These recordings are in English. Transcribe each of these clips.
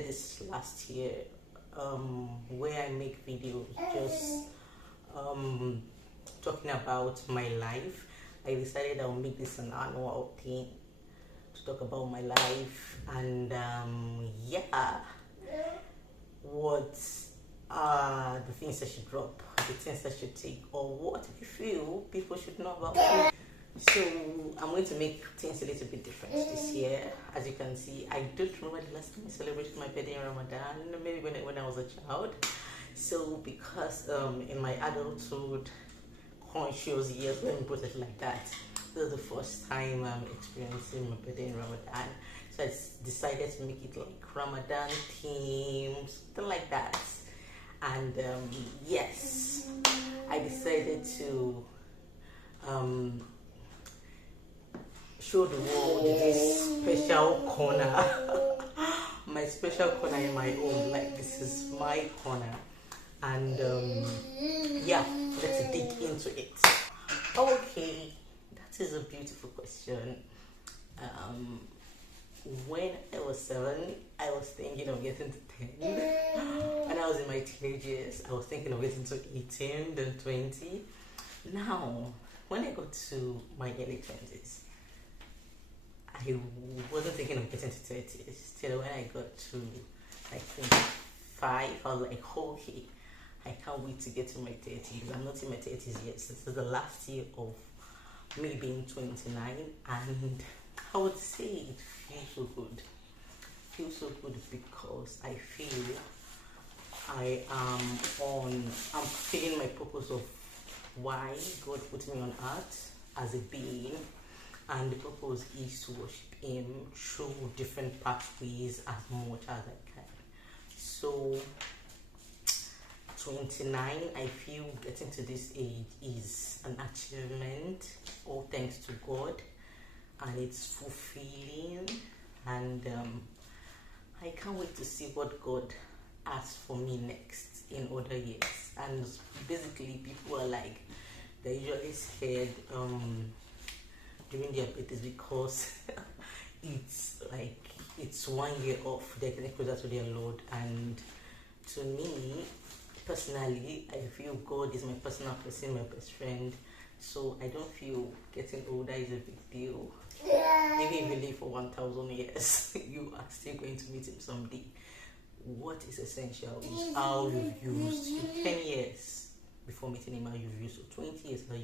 started this last year, where I make videos just talking about my life. I decided I'll make this an annual thing to talk about my life, and what are the things I should drop, the things I should take, or what I feel people should know about me. So I'm going to make things a little bit different this year. As you can see, I don't remember the last time I celebrated my birthday in Ramadan, maybe when I was a child. So because in my adulthood conscious years, let me put it like that, this is the first time I'm experiencing my birthday in Ramadan. So I decided to make it like Ramadan theme, something like that. And yes, I decided to show the world this special corner, my special corner in my own. Like, this is my corner, and let's dig into it. Okay, that is a beautiful question. When I was 7, I was thinking of getting to 10. When I was in my teenage years, I was thinking of getting to 18, then 20. Now, when I got to my early 20s, I wasn't thinking of getting to 30s. Till when I got to like 25, I was like, okay, I can't wait to get to my 30s. I'm not in my 30s yet. This is the last year of me being 29, and I would say it feels so good. It feels so good because I feel I'm feeling my purpose of why God put me on earth as a being, and the purpose is to worship Him through different pathways as much as I can. So 29, I feel getting to this age is an achievement, all thanks to God, and it's fulfilling, and I can't wait to see what God has for me next in other years. And basically, people are like, they're usually scared during their birthdays because it's 1 year off, they're getting closer to their Lord. And to me personally, I feel God is my personal person, my best friend. So I don't feel getting older is a big deal. Even if you live for 1,000 years, you are still going to meet Him someday. What is essential is how you've used your 10 years before meeting Him, how you've used your 20 years, how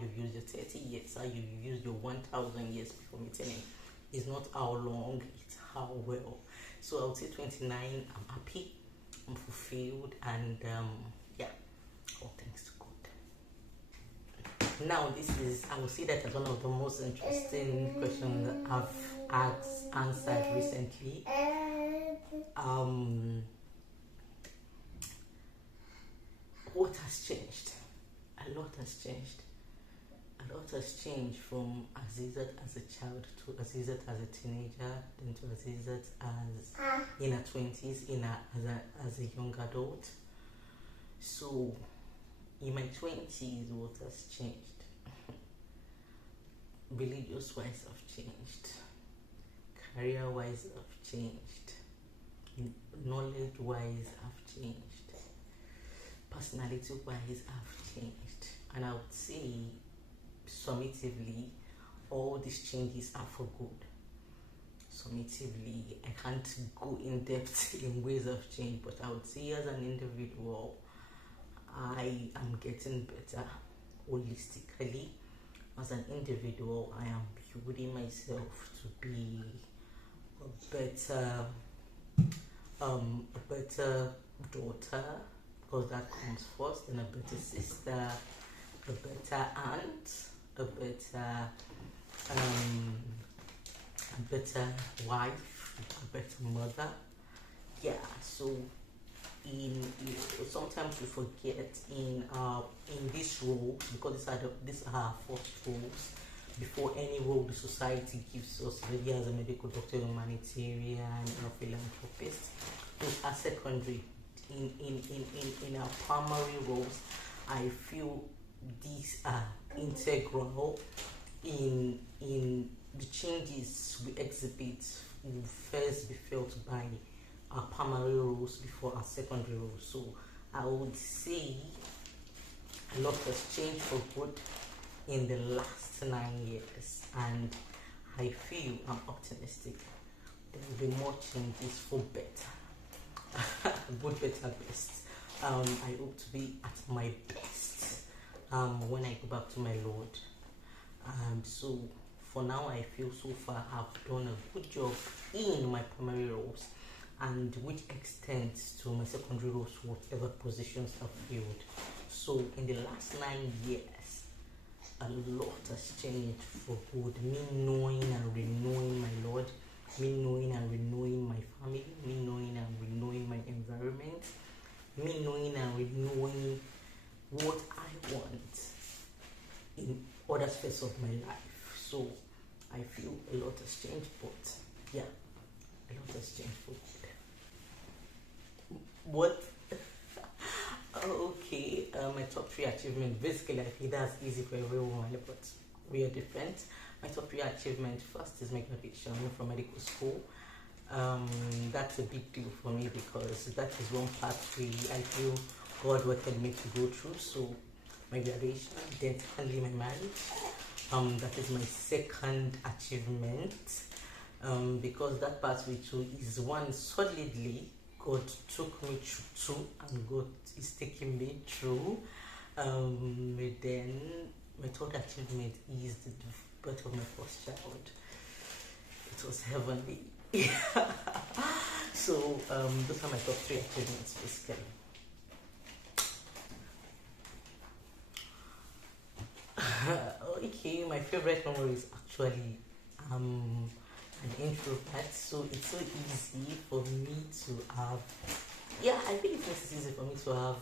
you've used your 30 years, how you've used your 1,000 years before meeting Him. It's not how long, it's how well. So I would say 29, I'm happy, I'm fulfilled, and all thanks to God. Now, I will say that as one of the most interesting questions that I've answered recently. What has changed? A lot has changed. A lot has changed from Azeezat as a child to Azeezat as a teenager, then to Azeezat as in her 20s, as a young adult. So, in my 20s, what has changed? Religious wise, I've changed. Career wise, I've changed. Knowledge wise, I've changed. Personality wise, I've changed. And I would say, summatively, all these changes are for good. Summatively, I can't go in depth in ways of change, but I would say as an individual, I am getting better holistically. As an individual, I am building myself to be a better daughter, because that comes first, and a better sister, a better aunt, a better wife, a better mother. Yeah, so sometimes we forget in this role, because these are our first roles before any role the society gives us, whether as a medical doctor, humanitarian, or philanthropist. Those are secondary. In our primary roles, I feel these are integral in the changes we exhibit will first be felt by our primary roles before our secondary roles. So I would say a lot has changed for good in the last 9 years, and I feel I'm optimistic. There will be more changes for better, good, better, best. I hope to be at my best when I go back to my Lord. So for now, I feel so far I've done a good job in my primary roles, and which extends to my secondary roles, whatever positions I've filled. So in the last 9 years, a lot has changed for good. Me knowing and renewing my Lord, me knowing and renewing my family, me knowing and renewing my environment, me knowing and renewing what I want in other aspects of my life. So I feel a lot has changed, but yeah, a lot has changed for good. What? Okay, my top 3 achievements. Basically, I think that's easy for everyone, but we are different. My top 3 achievements: first is my graduation from medical school. That's a big deal for me because that is one pathway I feel God wanted me to go through. So my graduation, then secondly my marriage. That is my second achievement. Because that pathway too is one solidly God took me through two, and God is taking me through. Then my third achievement is the birth of my first child. It was heavenly. So those are my top 3 achievements basically. Okay, my favorite memory is actually an introvert, so it's so easy for me to have, yeah, I think it makes it easy for me to have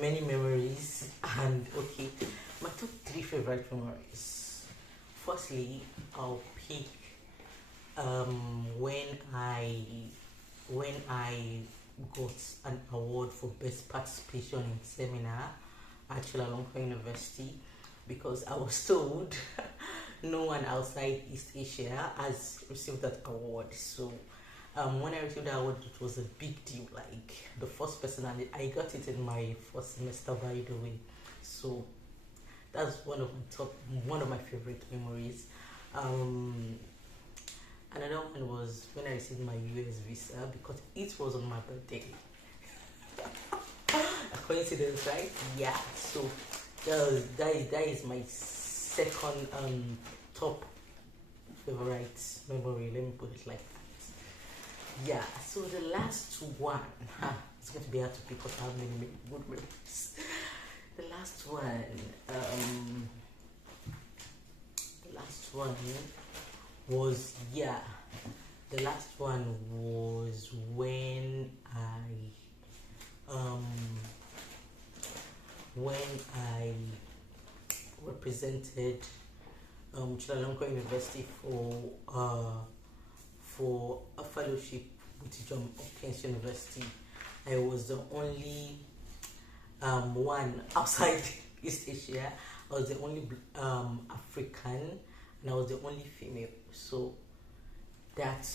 many memories. And okay, my top 3 favorite memories. Firstly, I'll pick when I got an award for best participation in seminar at Chulalongkorn University, because I was told no one outside East Asia has received that award. So when I received that award, it was a big deal, like the first person, and I got it in my first semester, by the way. So that's one of my favorite memories. Another one was when I received my US visa, because it was on my birthday. A coincidence, right? Yeah. So that is my second top favorite memory. Let me put it like that. Yeah. So the last one, it's going to be hard to pick up how many good memories. The last one was, yeah, the last one was when I represented Chulalongkorn University for a fellowship with John Hopkins University. I was the only one outside East Asia. I was the only African, and I was the only female. So that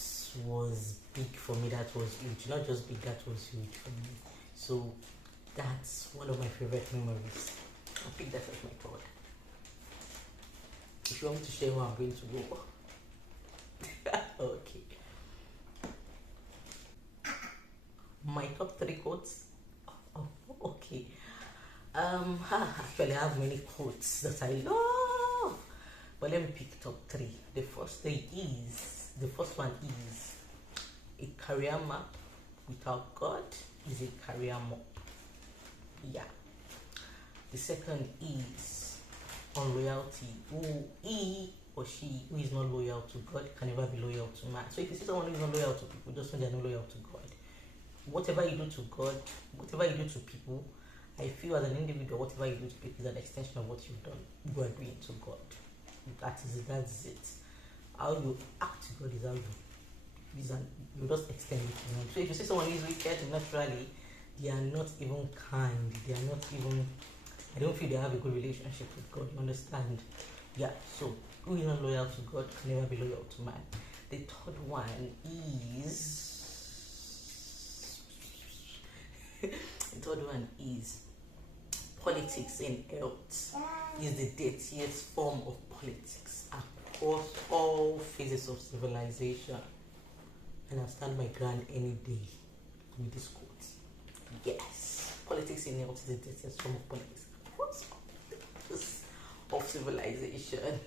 was big for me. That was huge. Not just big, that was huge for me. So that's one of my favorite memories. I'll pick that as my third. If you want me to share where I'm going to go. Okay. My top 3 quotes. Oh, okay. Actually, I have many quotes that I love, but let me pick top 3. The first one is: a career map without God is a career map. Yeah. The second is on loyalty. Who he or she who is not loyal to God can never be loyal to man. So if you see someone who is not loyal to people, just know they are not loyal to God. Whatever you do to God, whatever you do to people, I feel as an individual, whatever you do to people is an extension of what you've done. You are doing to God. That's it. How you act to God is how you just extend it to them. So if you see someone who is wicked, naturally, they are not even kind. They are not even, I don't feel they have a good relationship with God. You understand? Yeah. So who is not loyal to God can never be loyal to man. The third one is The third one is politics in health. Is the dirtiest form of politics across all phases of civilization. And I'll stand my ground any day with this quote. Yes, politics in health is the dirtiest form of politics across all phases of civilization.